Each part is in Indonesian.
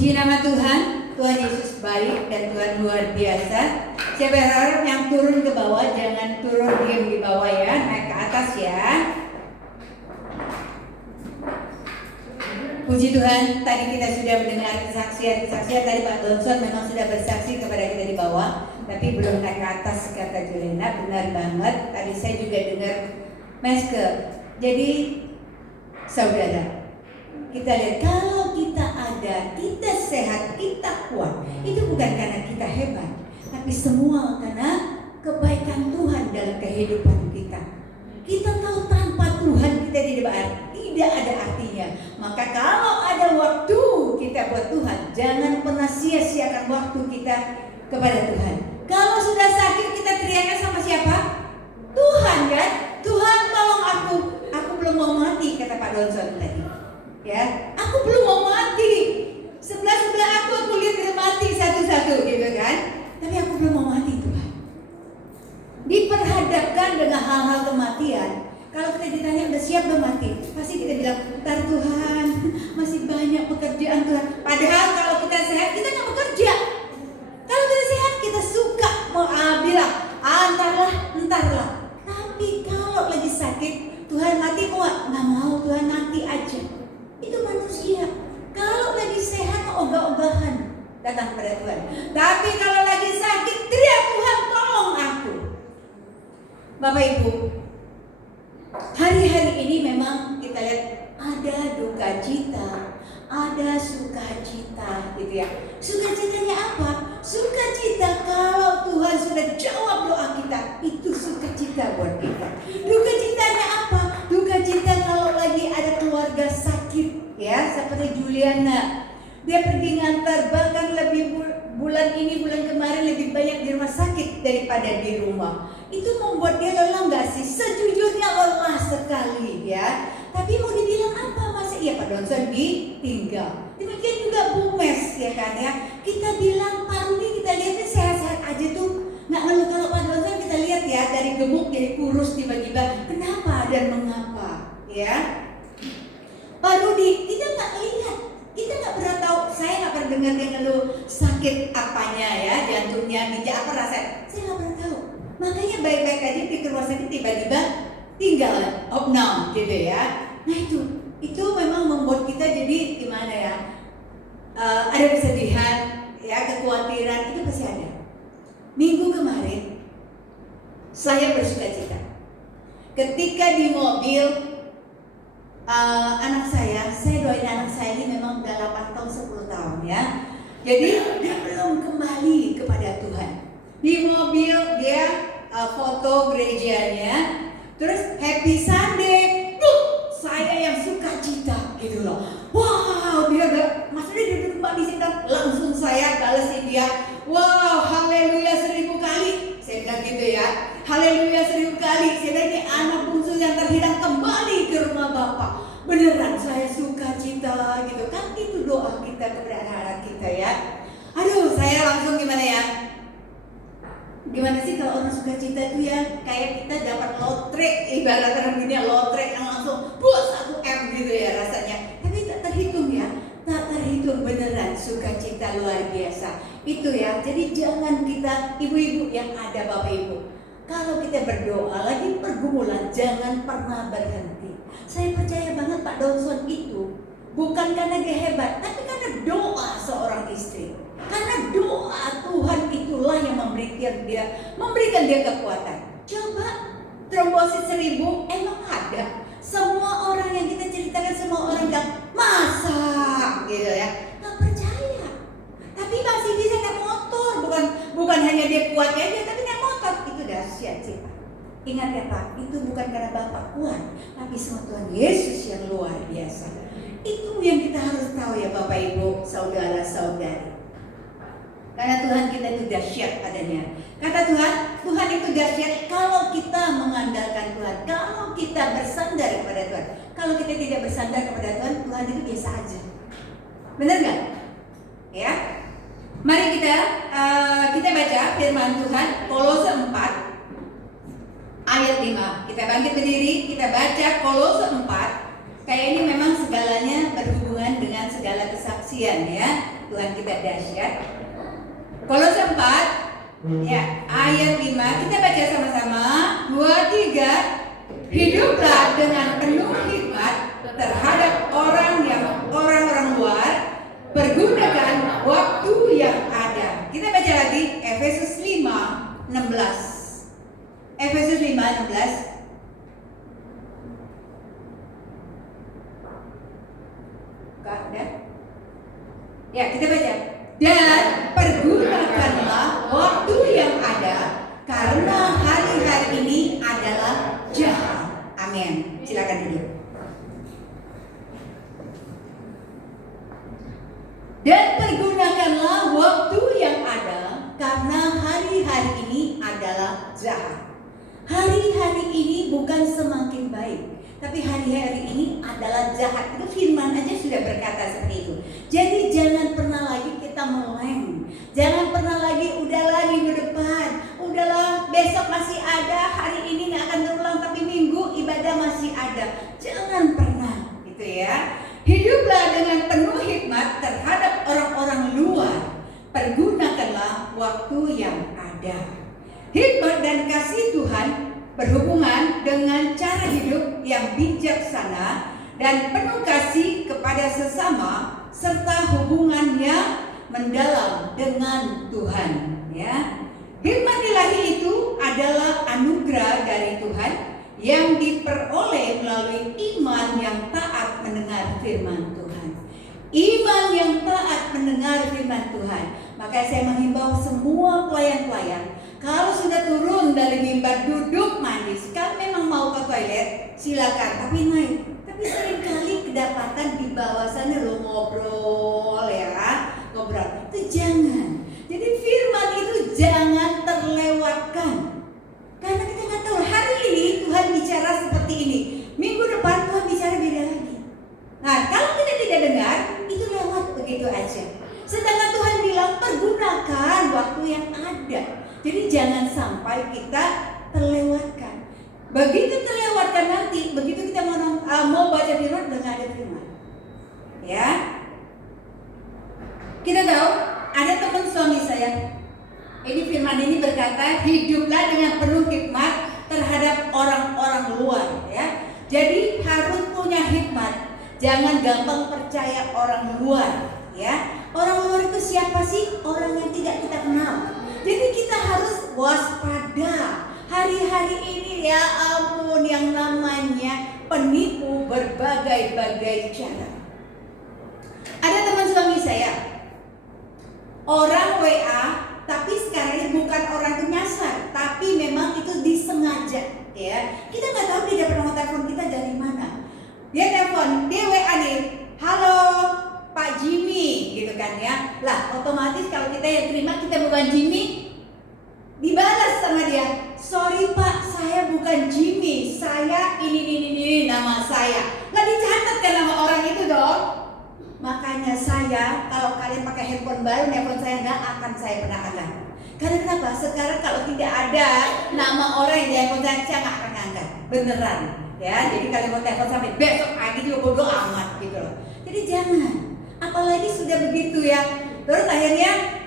Puji nama Tuhan, Tuhan Yesus baik dan Tuhan luar biasa. Saya berharap yang turun ke bawah jangan turun diam di bawah ya, naik ke atas ya. Puji Tuhan, tadi kita sudah mendengar kesaksian. Tadi Pak Donson memang sudah bersaksi kepada kita di bawah, tapi belum naik ke atas, kata Julena. Benar banget, tadi saya juga dengar Meske. Jadi saudara, kita lihat kalau kita ada, kita sehat, kita kuat, itu bukan karena kita hebat, tapi semua karena kebaikan Tuhan dalam kehidupan kita. Kita tahu tanpa Tuhan kita tidak ada artinya. Maka kalau ada waktu kita buat Tuhan, jangan pernah sia-siakan waktu kita kepada Tuhan. Kalau sudah sakit kita teriaknya sama siapa? Tuhan kan? Tuhan tolong aku belum mau mati, kata Pak Donson tadi. Ya, aku belum mau mati. Sebelah aku lihat dia mati satu-satu gitu kan. Tapi aku belum mau mati Tuhan. Diperhadapkan dengan hal-hal kematian. Kalau kita ditanya udah siap belum mati, pasti kita bilang, "Ntar Tuhan, masih banyak pekerjaan Tuhan." Padahal kalau kita sehat, kita nggak bekerja. Kalau kita sehat, kita suka mau bilang, entarlah. Tapi kalau lagi sakit, Tuhan mati mau nggak mau, Tuhan mati aja. Itu manusia. Kalau lagi sehat ogah-ogahan datang kepada Tuhan. Tapi kalau lagi sakit teriak, Tuhan tolong aku. Bapak Ibu, hari-hari ini memang kita lihat ada duka cita, ada sukacita gitu ya. Sukacitanya apa? Sukacita kalau Tuhan sudah jawab doa kita, itu sukacita buat kita. Duka citanya apa? Duka cita kalau lagi ada keluarga sakit ya, seperti Juliana. Dia pergi ngantar, bahkan lebih bulan kemarin lebih banyak di rumah sakit daripada di rumah. Itu membuat dia lelah nggak sih? Sejujurnya lelah sekali ya. Tapi mau dibilang apa Mas? Iya Pak Donson ditinggal. Demikian juga Bu Mes ya kan ya. Kita bilang Pak Rudi, kita lihatnya sehat-sehat aja tuh, nggak ngeluh. Kalau Pak Donson kita lihat ya, dari gemuk jadi kurus tiba-tiba. Kenapa dan mengapa ya? Pak Rudi kita nggak lihat. Kita nggak pernah tahu, saya nggak pernah dengar dia ngeluh sakit apanya ya, jantungnya, ginjal apa rasanya. Saya nggak pernah tahu. Makanya baik-baik aja di rumah sakit tiba-tiba tinggal opnam gitu ya. Nah itu memang membuat kita jadi gimana ya? Ada kesedihan, ya kekhawatiran itu pasti ada. Minggu kemarin saya bersukacita ketika di mobil. Anak saya doain anak saya ini memang udah 8 tahun 10 tahun ya. Jadi dia belum kembali kepada Tuhan. Di mobil dia foto gerejanya, terus happy Sunday. Saya yang sukacita gitu loh. Wow, dia udah maksudnya dia duduk di situ, langsung saya balesin dia. Wow, haleluya 1000 kali. Saya bilang gitu ya. Haleluya 1000 kali. Saya bilang ini anak bungsu yang terhilang kembali ke rumah Bapak. Beneran saya sukacita gitu kan. Itu doa kita kepada anak-anak kita ya. Aduh, saya langsung gimana ya? Gimana sih kalau orang sukacita itu ya, kayak kita dapat lotre, ibarat orang gini lotre yang langsung bos 1M gitu ya rasanya. Tapi tak terhitung ya, tak terhitung beneran sukacita luar biasa. Itu ya, jadi jangan kita ibu-ibu yang ada Bapak Ibu, kalau kita berdoa lagi pergumulan jangan pernah berhenti. Saya percaya banget Pak Donson itu bukan karena dia hebat, tapi karena doa seorang istri. Karena doa Tuhan itulah yang memberikan dia kekuatan. Coba trombosit 1000 emang ada. Semua orang yang kita ceritakan, semua orang bilang masa gitu ya, nggak percaya. Tapi masih bisa naik motor, bukan hanya dia kuat aja, tapi naik motor itu dahsyat sih Pak. Ingat ya Pak, itu bukan karena Bapak kuat, tapi semua Tuhan Yesus yang luar biasa. Itu yang kita harus tahu ya Bapak Ibu, saudara-saudari. Karena Tuhan kita itu dahsyat adanya. Kata Tuhan itu dahsyat kalau kita mengandalkan Tuhan, kalau kita bersandar kepada Tuhan. Kalau kita tidak bersandar kepada Tuhan, Tuhan itu biasa aja. Benar nggak? Ya. Mari kita baca firman Tuhan Kolose 4 ayat 5. Kita bangkit berdiri, kita baca Kolose 4. Kayak ini memang segalanya berhubungan dengan segala kesaksian ya. Tuhan kita dahsyat. Kolose 4 ya, ayat 5 kita baca sama-sama. 2, 3. Hiduplah dengan penuh hikmat terhadap orang-orang luar, pergunakan waktu yang ada. Kita baca lagi Efesus 5:16. Efesus 5:16. Ya, kita baca. Dan pergunakanlah waktu yang ada, karena hari-hari ini adalah jahat. Amin. Silakan duduk. Dan pergunakanlah waktu yang ada, karena hari-hari ini adalah jahat. Hari-hari ini bukan semakin baik, tapi hari-hari ini adalah jahat. Itu firman aja sudah berkata seperti itu. Jadi jangan pernah lagi kita meleng. Jangan pernah lagi udahlah minggu depan, udahlah besok masih ada, hari ini nggak akan terulang, tapi minggu ibadah masih ada. Jangan pernah gitu ya. Hiduplah dengan penuh hikmat terhadap orang-orang luar. Pergunakanlah waktu yang ada. Hikmat dan kasih Tuhan berhubungan dengan cara hidup yang bijaksana dan penuh kasih kepada sesama, serta hubungan yang mendalam dengan Tuhan. Ya, hikmat ilahi itu adalah anugerah dari Tuhan yang diperoleh melalui iman yang taat mendengar firman Tuhan. Iman yang taat mendengar firman Tuhan. Maka saya menghimbau semua pelayan-pelayan, kalau sudah turun dari mimbar duduk manis, kalau memang mau ke toilet silakan, tapi naik. Tapi seringkali kedapatan di bawah sana lo ngobrol ya, ngobrol. Itu jangan. Jadi firman itu jangan terlewatkan. Karena kita nggak tahu hari ini Tuhan bicara seperti ini, minggu depan Tuhan bicara beda lagi. Nah, kalau kita tidak dengar, itu lewat begitu aja. Sedangkan Tuhan bilang pergunakan waktu yang ada. Jadi jangan sampai kita terlewatkan. Begitu terlewatkan nanti, begitu kita mau baca firman udah nggak ada firman. Ya, kita tahu ada teman suami saya. Ini firman ini berkata, hiduplah dengan penuh hikmat terhadap orang-orang luar. Ya, jadi harus punya hikmat. Jangan gampang percaya orang luar. Ya, orang luar itu siapa sih? Orang yang tidak kita kenal. Jadi kita harus waspada. Hari-hari ini ya ampun, yang namanya penipu berbagai-bagai cara. Ada teman suami saya, orang WA, tapi sekarang ini bukan orang itu nyasar, tapi memang itu disengaja. Ya, kita nggak tahu dia dapat nomor telepon kita dari mana. Dia telepon, dia WA nih, halo Pak Jimmy, gitu kan ya. Lah otomatis kalau kita yang terima kita bukan Jimmy, dibalas sama dia, sorry Pak, saya bukan Jimmy, saya ini nama saya. Nggak dicatat kan nama orang itu dong. Makanya saya, kalau kalian pakai handphone baru, handphone saya nggak akan saya pernah angkat. Karena kenapa? Sekarang kalau tidak ada nama orang yang di handphone saya nggak akan angkat. Beneran. Ya, jadi kalian mau telepon sampai besok pagi juga bodo amat gitu loh. Jadi jangan. Apalagi sudah begitu ya. Terus akhirnya,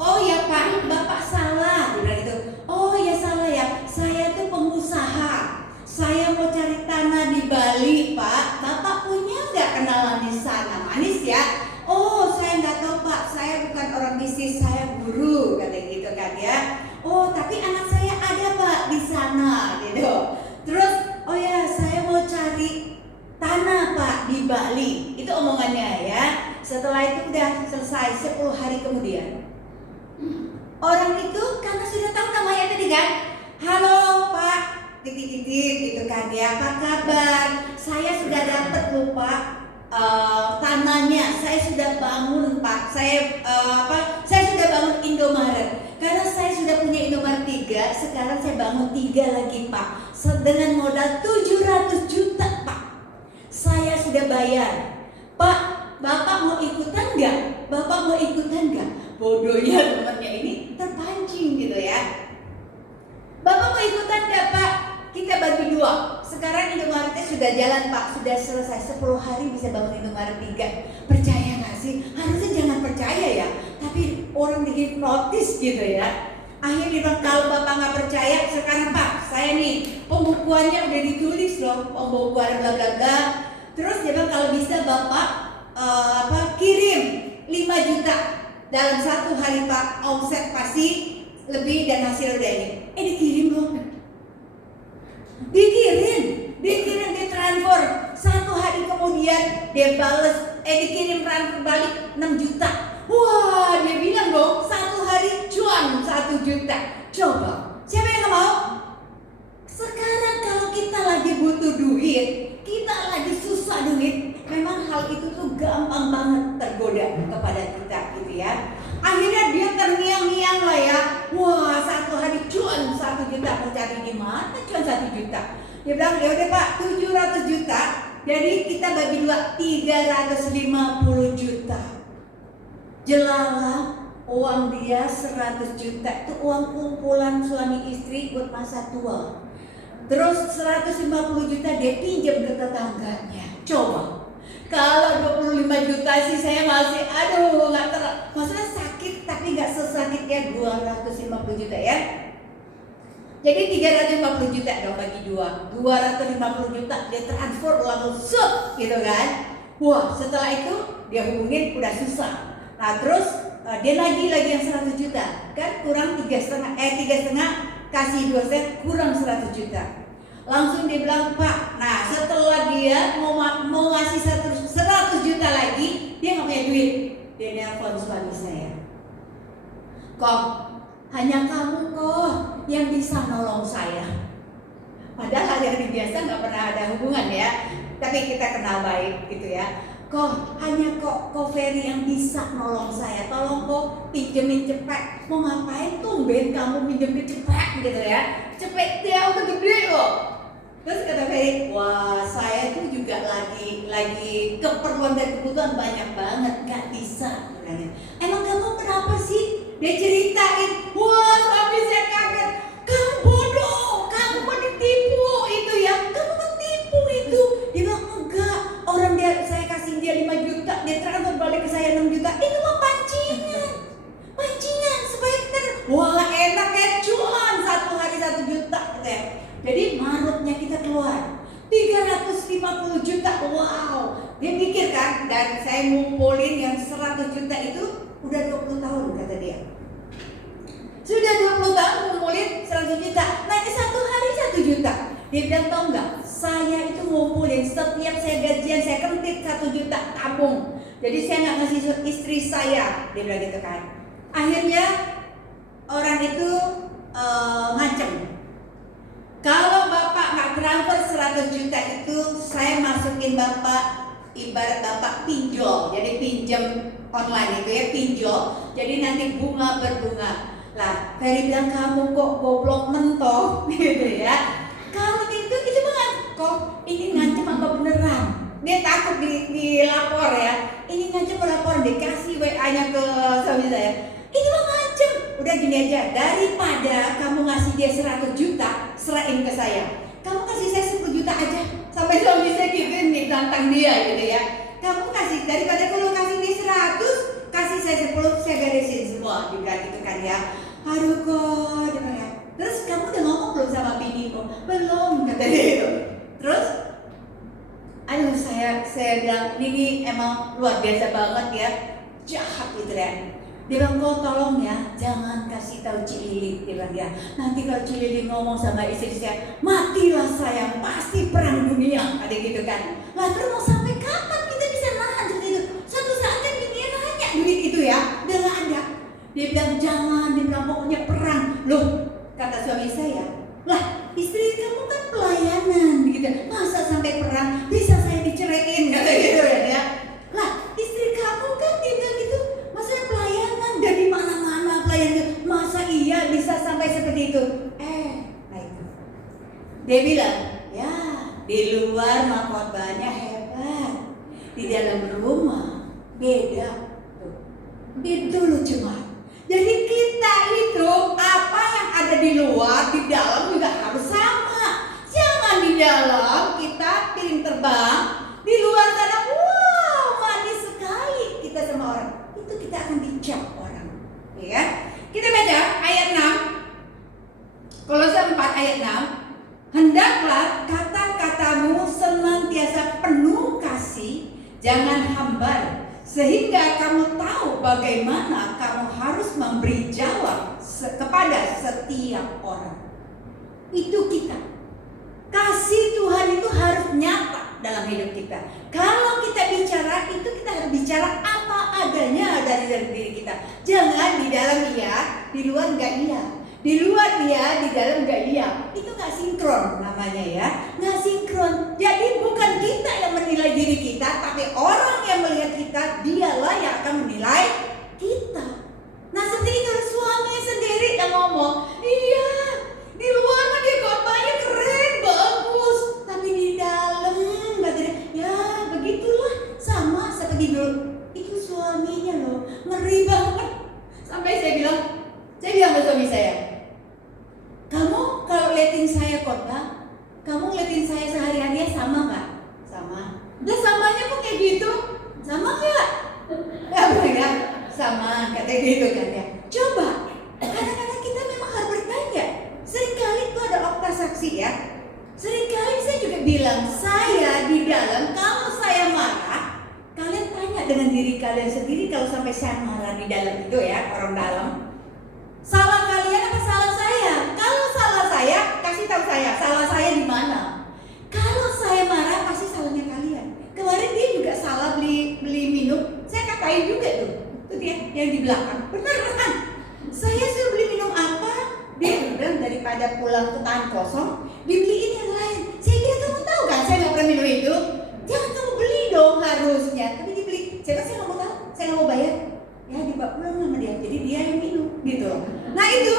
oh ya Pak, Bapak salah, bilang gitu. Oh ya salah ya, saya tuh pengusaha. Saya mau cari tanah di Bali Pak. Bapak punya nggak kenalan di sana? Manis ya. Oh saya nggak tahu Pak, saya bukan orang bisnis, saya guru, kata gitu kan ya. Oh tapi anak saya ada Pak di sana gitu. Terus, oh ya saya mau cari tanah Pak di Bali. Itu omongannya ya. Setelah itu udah selesai 10 hari kemudian, orang itu karena sudah tahu namanya tadi kan, halo Pak, titik-titik gitu kan ya, apa kabar? Saya sudah dapat loh Pak tanahnya, saya sudah bangun Pak, saya sudah bangun Indomaret. Karena saya sudah punya Indomaret 3, sekarang saya bangun 3 lagi Pak, dengan modal 700 juta Pak. Saya sudah bayar. Pak, Bapak mau ikutan nggak? Bapak mau ikutan nggak? Bodohnya temannya ini terpancing gitu ya. Bapak mau ikutan nggak Pak? Kita bagi 2. Sekarang Indomaretnya sudah jalan Pak, sudah selesai 10 hari bisa bangun Indomaret 3. Percaya nggak sih? sih? Harusnya jangan percaya ya, tapi orang dihipnotis gitu ya. Akhirnya dia bilang, kalau Bapak nggak percaya, sekarang Pak, saya nih pembukuannya udah ditulis loh, pembukuan bla bla bla. Terus dia bilang kalau bisa Bapak kirim 5 juta dalam 1 hari Pak, omset pasti lebih dan hasil udah ini. Dikirim loh. Dikirim, ditransfer. 1 hari kemudian dia bales, dikirim transfer balik 6 juta. Wah, dia bilang dong 1 hari cuan 1 juta. Coba, siapa yang gak mau? Sekarang kalau kita lagi butuh duit, kita lagi susah duit, memang hal itu tuh gampang banget tergoda kepada kita gitu ya. Akhirnya dia terngiang-ngiang lah ya. Wah, 1 hari cuan 1 juta. Mau cari di mana cuan 1 juta? Dia bilang, ya udah Pak, 700 juta. Jadi kita bagi 2, 350 juta. Jelalah uang dia 100 juta. Itu uang kumpulan suami istri buat masa tua. Terus 150 juta dia pinjam ke tetangganya. Coba, kalau 25 juta sih saya masih nggak maksudnya sakit, tapi nggak sesakit ya 250 juta ya. Jadi 350 juta dong bagi 2, 250 juta dia transfer langsung set gitu kan. Wah, setelah itu dia hubungin udah susah. Nah terus dia lagi yang 100 juta kan, kurang 3,5 kasih 2 set kurang 100 juta. Langsung dia bilang, Pak, nah setelah dia mau ngasih 100 juta lagi, dia nggak punya duit. Dia nelfon suami saya, kok hanya kamu kok yang bisa nolong saya. Padahal hari biasa nggak pernah ada hubungan ya, tapi kita kenal baik gitu ya. Hanya kok Ferry yang bisa nolong saya. Tolong kok pinjemin cepet. Mau ngapain tumben kamu pinjemin cepet gitu ya? Cepet dia udah gede kok. Terus kata Ferry, wah saya tuh juga lagi keperluan dan kebutuhan banyak banget, gak bisa. Emang kamu kenapa sih? Dia ceritain, wah suami saya kaget. Kamu bodoh, kamu mau ditipu itu ya, kamu ketipu itu. Dia bilang enggak, orang saya kasih dia 5 juta, dia transfer balik ke saya 6 juta. Itu mah pancingan supaya kita, wah enak ya cuan 1 hari 1 juta gitu ya. Jadi marutnya kita keluar 350 juta, wow. Dia mikir kan, dan saya ngumpulin yang 100 juta itu udah 20 tahun kata dia. Sudah 20 tahun ngumpulin 100 juta, naik 1 hari 1 juta. Dia bilang, tau gak, saya itu ngumpulin setiap saya gajian, saya kentit 1 juta tabung. Jadi saya gak ngasih istri saya, dia bilang gitu kan. Akhirnya orang itu ngancem, kalau Bapak nggak transfer 100 juta itu, saya masukin Bapak, ibarat Bapak pinjol. Jadi pinjam online itu ya, pinjol. Jadi nanti bunga berbunga. Lah, Ferry bilang kamu kok goblok mentok gitu ya. Kalau itu banget, kok ini ngancem apa beneran? Dia takut dilapor ya. Ini ngancem lapor, dikasih WA-nya ke suami saya. Ini mah ngancem. Udah gini aja, daripada kamu ngasih dia 100 juta, serahin ke saya. Kamu kasih saya 10 juta aja. Sampai suami saya gitu nih, tantang dia gitu ya. Kamu kasih, daripada kalau kasih dia 100, kasih saya 10, saya beresin semua. Dibilang gitu kan ya. Aduh kok, dia bilang, terus kamu udah ngomong belum sama bini kok? Belum, kata dia itu. Terus, aduh saya bilang, ini emang luar biasa banget ya. Jahat gitu ya. Dia bilang, kau tolong ya, jangan kasih tahu Ci Lili. Dia bilang ya, nanti kalau Ci Lili ngomong sama istri saya, matilah saya, pasti perang dunia. Ada gitu kan. Lah terus mau sampai kapan kita bisa nahan seperti itu? Suatu saat kan dunia nanya duit itu ya, udah gak ada. Dia bilang jangan, dia bilang pokoknya perang. Loh, kata suami saya, lah istri kamu kan pelayanan gitu. Masa sampai perang, bisa saya diceraiin, kata gitu ya. Lah istri kamu kan tinggal gitu, masa pelayanan dari mana-mana pelayanan, masa iya bisa sampai seperti itu? Nah itu dia bilang, ya di luar mahkotanya hebat, di dalam rumah beda. Itu lucu banget. Jadi kita itu apa yang ada di luar, di dalam juga harus sama. Jangan di dalam kita piring terbang, di luar sana wow manis sekali kita sama jangan hambar, sehingga kamu tahu bagaimana kamu harus memberi jawab kepada setiap orang. Itu kita. Kasih Tuhan itu harus nyata dalam hidup kita. Kalau kita bicara itu, kita harus bicara apa adanya dari diri kita. Jangan di dalam iya, di luar enggak iya. Di luar iya, di dalam enggak iya. Itu nggak sinkron namanya ya. Nggak sinkron. Jadi bukan kita yang menilai diri kita, tapi orang yang melihat kita, dialah yang akan menilai kita. Nah, seperti itu suaminya sendiri yang ngomong, iya, di luar mah dia khotbahnya keren, bagus, tapi di dalam katanya, ya begitulah, sama seperti dulu. Itu suaminya loh, ngeri banget. Sampai saya bilang ke suami saya, kamu kalau liatin saya khotbah, kamu liatin saya sehari-harinya sama nggak? Sama. Udah samanya kok kayak gitu? Sama nggak? Ya, sama, katanya gitu kan ya. Coba, kadang-kadang kita memang harus bertanya. Seringkali itu ada okta saksi ya. Seringkali saya juga bilang, saya di dalam, kalau saya marah, kalian tanya dengan diri kalian sendiri kalau sampai saya marah di dalam itu ya, orang dalam. Salah kalian apa salah saya? Kalau salah saya, kasih tahu saya, salah saya di mana? Kalau saya marah, pasti salahnya kalian. Kemarin dia juga salah beli minum, saya katain juga tuh. Itu dia yang di belakang. Beneran. Saya suruh beli minum apa? Dia bilang daripada pulang ke tangan kosong, dibeliin yang lain. Saya bilang, kamu tahu kan saya nggak pernah minum itu. Jangan kamu beli dong harusnya. Tapi dibeli. Saya nggak mau tahu, saya nggak mau bayar. Ya dibawa pulang sama dia. Jadi dia yang minum gitu loh. Nah itu.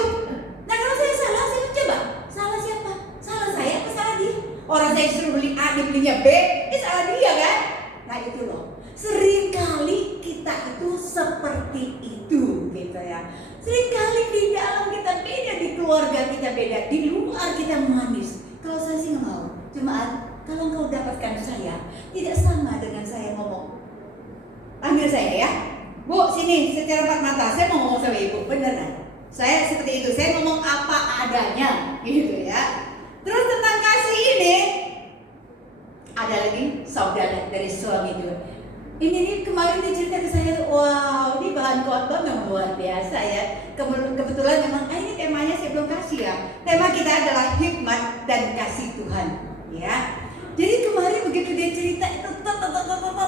Nah kalau saya salah, saya coba. Salah siapa? Salah saya apa salah dia? Orang saya suruh beli A, dia belinya B, salah dia kan? Nah itu loh. Seringkali kita itu seperti itu gitu ya. Seringkali di dalam kita beda, di keluarga kita beda, di luar kita manis. Kalau saya sih nggak mau. Cuma kalau engkau dapatkan saya tidak sama dengan saya ngomong. Ambil saya ya, Bu sini secara empat mata saya mau ngomong sama ibu beneran. Saya seperti itu, saya ngomong apa adanya gitu ya. Terus tentang kasih ini ada lagi saudara dari suami juga. Ini nih kemarin dia cerita ke saya, wow, ini bahan khotbah memang luar biasa ya. Kebetulan memang ini temanya saya belum kasih ya. Tema kita adalah hikmat dan kasih Tuhan, ya. Jadi kemarin begitu dia cerita itu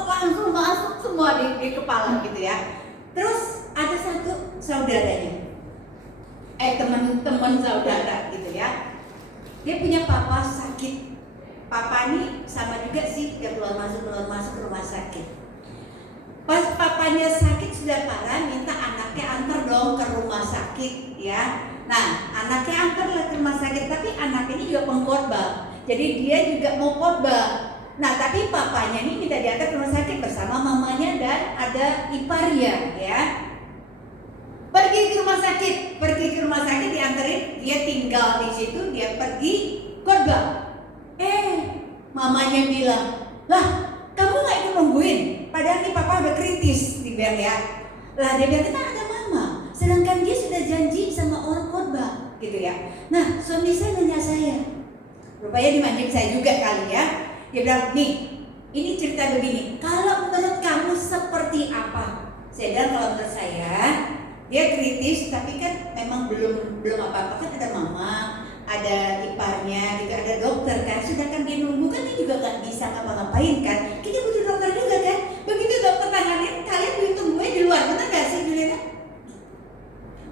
langsung masuk semua di kepala gitu ya. Terus ada satu saudaranya, teman-teman saudara gitu ya. Dia punya papa sakit. Papa ini sama juga sih, dia keluar masuk ke rumah sakit. Pas papanya sakit sudah parah, minta anaknya antar dong ke rumah sakit ya. Nah, anaknya antarlah ke rumah sakit, tapi anaknya ini juga pengkhotbah. Jadi dia juga mau khotbah. Nah, tapi papanya ini minta diantar ke rumah sakit bersama mamanya dan ada iparnya ya. Pergi ke rumah sakit dianterin, dia tinggal di situ, dia pergi khotbah. Mamanya bilang, lah kamu nggak ikut nungguin? Padahal nih papa udah kritis, dibilang ya. Lah dia bilang, kita ada mama, sedangkan dia sudah janji sama orang khotbah, gitu ya. Nah suami saya nanya saya, rupanya dimancing saya juga kali ya. Dia bilang, nih ini cerita begini, kalau menurut kamu seperti apa? Saya bilang kalau menurut saya dia kritis, tapi kan memang belum apa-apa, kan ada mama, ada iparnya, gitu, ada dokter kan. Sedangkan dia nunggu kan dia juga nggak bisa ngapa-ngapain kan. Kita butuh dokter juga kan. Begitu dokter tanganin, kalian ditungguin di luar, benar nggak sih Juliana?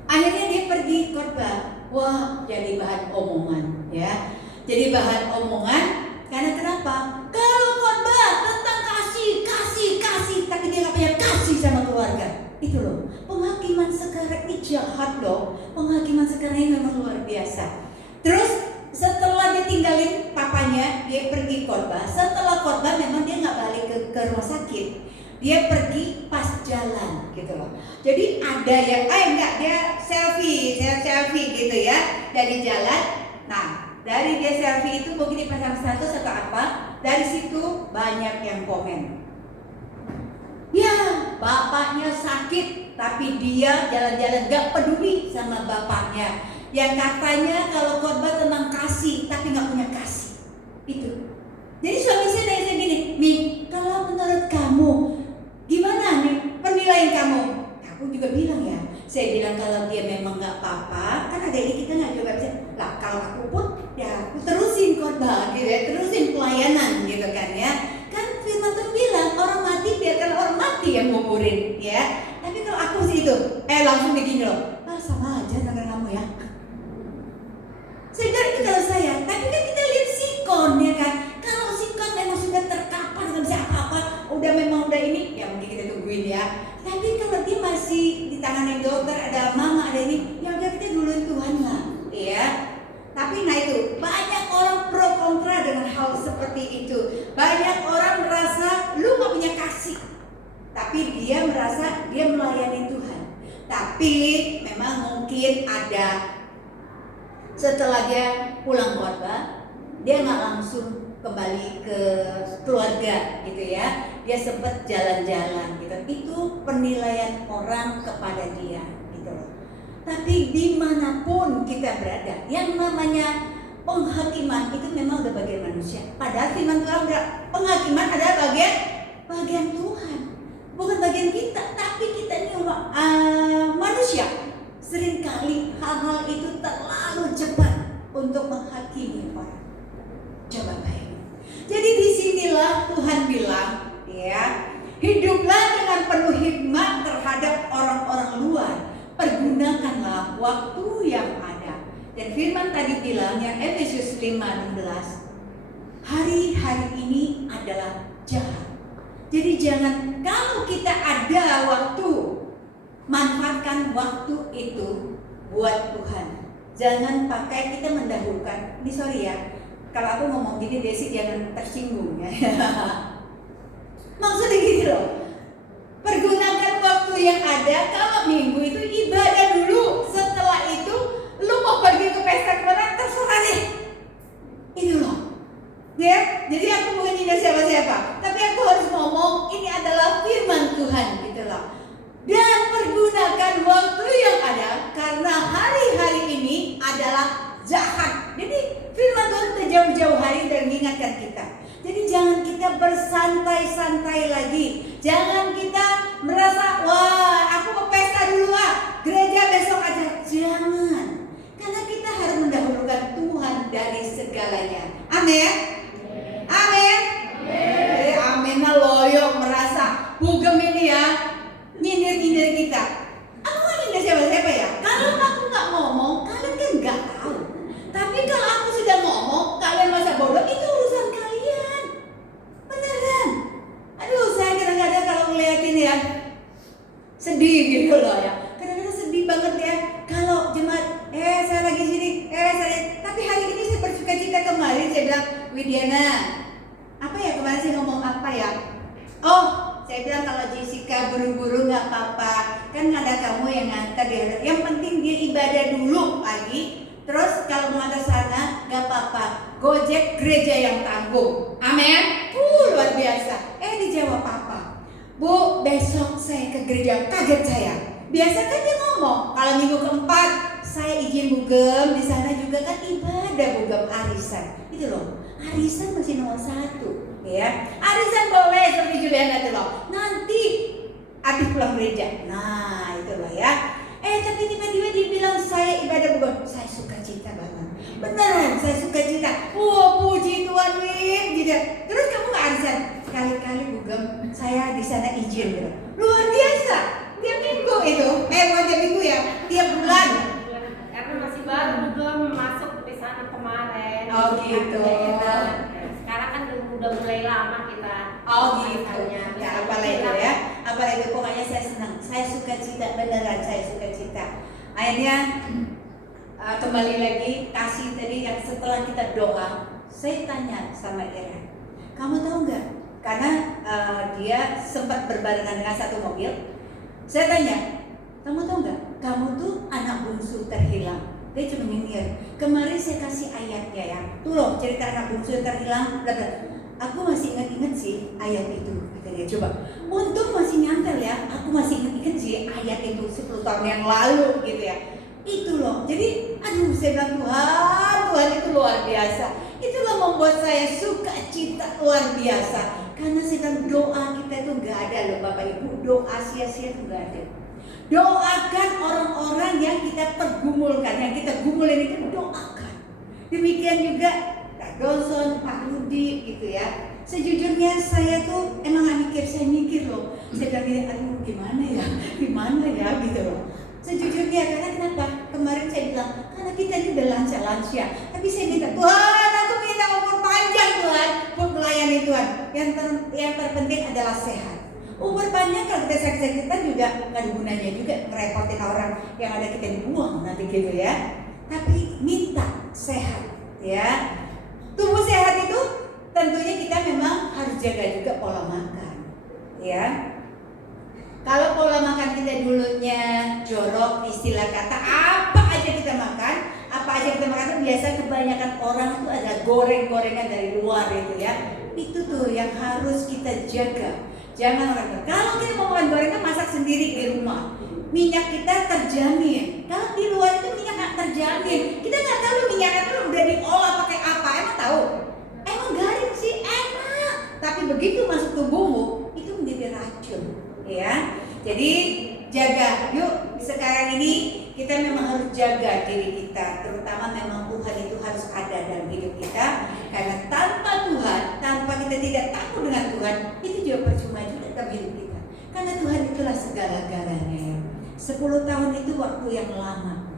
Akhirnya dia pergi khotbah. Wah, jadi bahan omongan ya. Jadi bahan omongan karena kenapa? Kalau khotbah tentang kasih, tapi dia nggak punya kasih sama keluarga. Itu loh, penghakiman sekarang ini jahat loh. Penghakiman sekarang ini memang luar biasa. Terus setelah dia tinggalin papanya, dia pergi khotbah. Setelah khotbah memang dia nggak balik ke rumah sakit. Dia pergi pas jalan gitu loh. Jadi ada ya, dia selfie gitu ya dari jalan. Nah dari dia selfie itu mungkin dipasang status atau apa. Dari situ banyak yang komen. Ya bapaknya sakit, tapi dia jalan-jalan gak peduli sama bapaknya. Yang katanya kalau khotbah tentang kasih, tapi nggak punya kasih. Itu. Jadi suami saya nanya gini, Mi, kalau menurut kamu gitu ya, terusin pelayanan gitu kan ya. Kan firman Tuhan bilang orang mati biarkan orang mati yang nguburin ya. Tapi kalau aku sih itu, langsung begini loh, sama aja dengan kamu ya. Sehingga itu kalau saya, tapi kan kita lihat Sikon ya kan. Kalau Sikon memang sudah terkapar dengan siapa-apa, udah memang udah ini, ya mungkin kita tungguin ya. Tapi kalau dia masih di tangan yang dokter, ada mama, ada ini, ya udah kita duluin Tuhan lah, ya. Tapi nah itu, banyak orang pro kontra dengan hal seperti itu. Banyak orang merasa lu gak punya kasih, tapi dia merasa dia melayani Tuhan. Tapi memang mungkin ada setelah dia pulang khotbah, dia nggak langsung kembali ke keluarga gitu ya. Dia sempat jalan-jalan gitu. Itu penilaian orang kepada dia gitu loh. Tapi dimanapun kita berada, yang namanya penghakiman itu memang udah bagian manusia. Padahal firman Tuhan udah penghakiman adalah bagian Tuhan, bukan bagian kita. Tapi kita ini manusia. Seringkali hal-hal itu terlalu cepat untuk menghakimi orang. Coba bayangin. Jadi disinilah Tuhan bilang, ya, hiduplah dengan penuh hikmat terhadap orang-orang luar. Pergunakanlah waktu yang ada. Dan firman tadi bilang yang Efesus 5:16, hari-hari ini adalah jahat. Jadi jangan, kalau kita ada waktu, manfaatkan waktu itu buat Tuhan. Jangan pakai kita mendahulukan. Ini sorry ya, kalau aku ngomong gini Desi jangan tersinggung ya. Maksudnya gini loh, pergunakan waktu yang ada. Kalau minggu itu ibadah dulu, setelah itu lu mau pergi ke pesta kemana terserah deh. Itu loh ya. Jadi aku bukan nyindir siapa-siapa, tapi aku harus ngomong ini adalah firman Tuhan gitu loh. Dan pergunakan waktu yang ada, karena hari-hari ini adalah jahat. Jadi firman Tuhan sudah jauh-jauh hari dan mengingatkan kita. Jadi jangan kita bersantai-santai lagi. Jangan kita merasa, wah aku mau pesta dulu gereja besok aja. Jangan. Karena kita harus mendahulukan Tuhan dari segalanya. Amin. Amin. Amin. Loyo merasa bugem ini ya, nyindir kita. Aku gak nyindir siapa-siapa ya. Kalau aku gak ngomong, kalian kan gak tahu. Tapi kalau aku sudah ngomong, kalian masa bodoh, itu urusan kalian. Beneran. Aduh, saya kadang-kadang kalau ngeliatin ya, sedih gitu loh ya. Kadang-kadang sedih banget ya. Kalau jemaat, saya lagi sini, tapi hari ini saya bersuka cita kemarin. Saya bilang, Widiana, apa ya kemarin saya ngomong apa ya? Oh, saya bilang kalau Jessica buru-buru gak apa-apa, kan ada kamu yang ngantar dia. Yang penting dia ibadah dulu pagi. Terus kalau mau ke sana gak apa-apa, Gojek gereja yang tanggung. Amin. Luar biasa. Dijawab apa? Bu, besok saya ke gereja. Kaget saya. Biasa kan dia ngomong, kalau minggu keempat saya izin bugem, di sana juga kan ibadah bugem arisan. Itu loh, arisan masih nomor 1 ya. Arisan boleh seperti Juliana itu loh. Nanti habis pulang gereja. Nah, itu loh ya. Tapi tiba-tiba dia bilang saya ibadah bugem. Saya suka cita banget. Beneran, saya suka cita. Puji Tuhan Win gitu. Terus kamu gak arisan? Kali-kali bugem, saya di sana izin gitu. Luar biasa. Tiap minggu itu, bukan tiap minggu ya, tiap bulan. Karena masih baru belum masuk ke sana kemarin. Oh gitu. Sekarang kan udah mulai lama kita. Oh gitu. Ya apalah itu ya, apalah itu, pokoknya saya senang. Saya suka cita, beneran saya suka cita. Akhirnya kembali lagi kasih tadi yang setelah kita doa, saya tanya sama Ira, kamu tahu nggak? Karena dia sempat berbarengan dengan satu mobil. Saya tanya, kamu tahu nggak? Kamu tuh anak bungsu terhilang. Dia cuma nyengir. Kemarin saya kasih ayatnya ya. Tuh loh cerita anak bungsu terhilang. Aku masih ingat-ingat sih ayat itu. Kata dia, coba. Untung masih nyampe ya. Aku masih ingat-ingat sih ayat itu 10 tahun yang lalu gitu ya. Itu loh. Jadi, aduh saya bilang Tuhan itu luar biasa. Itulah membuat saya suka cita luar biasa. Karena sedang doa kita itu gak ada loh Bapak Ibu. Doa sia-sia itu gak ada. Doakan orang-orang yang kita pergumulkan, yang kita gumulin itu doakan. Demikian juga Kak Donson, Pak Rudi gitu ya. Sejujurnya saya tuh emang gak mikir, saya mikir loh. Saya bilang, aduh gimana ya gitu loh. Sejujurnya karena kenapa? Kemarin saya bilang, karena kita ini udah lansia. Tapi saya minta, Tuhan aku minta umur panjang Tuhan buat melayani Tuhan. Yang terpenting adalah sehat. Umur panjang kalau kita sakit-sakitan juga gak ada gunanya juga, ngerepotin orang yang ada kita dibuang nanti gitu ya. Tapi minta sehat ya. Tubuh sehat itu tentunya kita memang harus jaga juga pola makan ya. Kalau pola makan kita dulunya jorok, istilah kata apa aja kita makan, itu biasa kebanyakan orang itu ada goreng-gorengan dari luar itu ya. Itu tuh yang harus kita jaga. Jangan orang kalau kita mau makan gorengan masak sendiri di rumah, minyak kita terjamin. Kalau di luar itu minyak nggak terjamin. Kita nggak tahu minyaknya itu udah diolah pakai apa. Emang tahu? Emang garing sih enak, tapi begitu masuk tubuhmu itu menjadi racun, ya. Jadi jaga. Yuk sekarang ini kita memang harus jaga diri kita, terutama memang Tuhan itu harus ada dalam hidup kita. Karena tanpa Tuhan, tanpa kita tidak takut dengan Tuhan, itu juga percuma juga dalam hidup kita. Karena Tuhan itulah segala-galanya. 10 tahun itu waktu yang lama.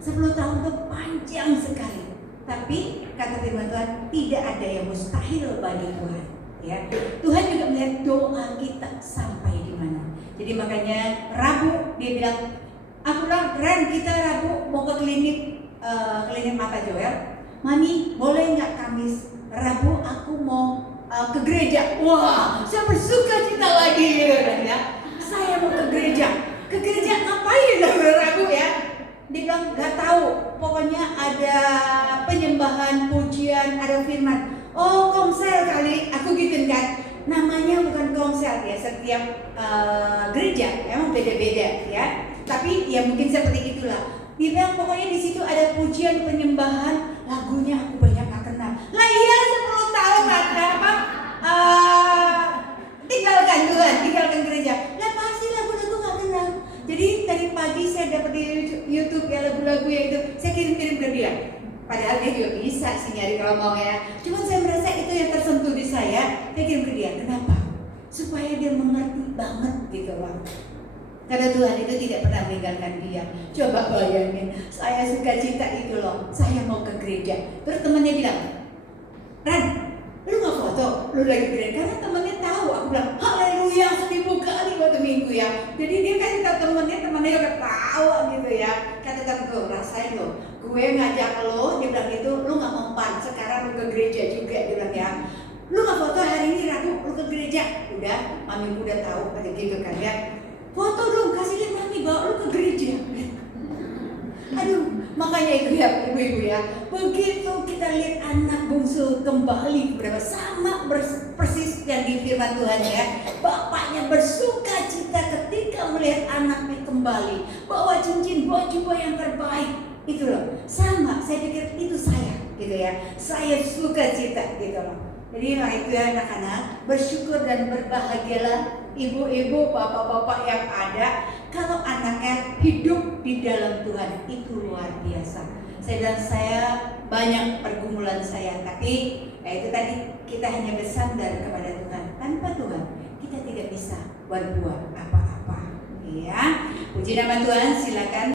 10 tahun itu panjang sekali. Tapi kata firman Tuhan, tidak ada yang mustahil bagi Tuhan. Ya, Tuhan juga melihat doa kita sampai di mana. Jadi makanya Rabu dia bilang, aku bilang Ren kita Rabu mau ke klinik mata Joel. Mami boleh nggak Kamis? Rabu aku mau ke gereja. Wah, saya bersuka cita lagi gitu ya. Saya mau ke gereja. Ke gereja ngapain Rabu ya? Dia bilang nggak tahu. Pokoknya ada penyembahan, pujian, ada firman. Oh komsel kali, aku gitu kan. Namanya bukan komsel ya, setiap gereja emang beda-beda ya. Tapi ya mungkin seperti itulah. Dia bilang pokoknya di situ ada pujian, penyembahan, lagunya aku banyak gak kenal. Lah iya 10 tahun apa? Tinggalkan Tuhan, tinggalkan gereja. Lah pasti lagu-lagu gak kenal. Jadi tadi pagi saya dapat di YouTube ya lagu-lagu yang itu, saya kirim-kirim ke dia. Padahal dia juga bisa sih nyari kalau mau ya. Cuma saya merasa itu yang tersentuh di saya kirim ke dia. Kenapa? Supaya dia mengerti banget gitu loh. Karena Tuhan itu tidak pernah meninggalkan dia. Coba bayangin, saya suka cita itu loh. Saya mau ke gereja. Terus temannya bilang, Ran, lu gak foto? Lu lagi gereja? Karena temannya tahu. Aku bilang, haleluya, 1000 kali waktu minggu ya. Jadi dia kan tahu temannya udah tahu gitu ya. Kata temanku, rasain lo. Gue ngajak lo, dia bilang gitu, lu gak mempan. Sekarang lu ke gereja juga, dia bilang ya. Lu gak foto hari ini Rabu, lu ke gereja. Udah, mami udah tahu, pada gitu kan ya. Foto dong, kasih lihat mami bawa lu ke gereja. Aduh, makanya itu ya ibu-ibu ya. Begitu kita lihat anak bungsu kembali berapa sama persis yang di firman Tuhan ya. Bapaknya bersuka cita ketika melihat anaknya kembali, bawa cincin baju yang terbaik. Itu loh, sama. Saya pikir itu saya, gitu ya. Saya suka cita, gitu loh. Jadi itu ya anak-anak, bersyukur dan berbahagialah ibu-ibu, bapak-bapak yang ada kalau anaknya hidup di dalam Tuhan. Itu luar biasa. Saya bilang saya banyak pergumulan saya, tapi itu tadi kita hanya bersandar kepada Tuhan. Tanpa Tuhan kita tidak bisa berbuat apa-apa. Ya, puji nama Tuhan. Silakan.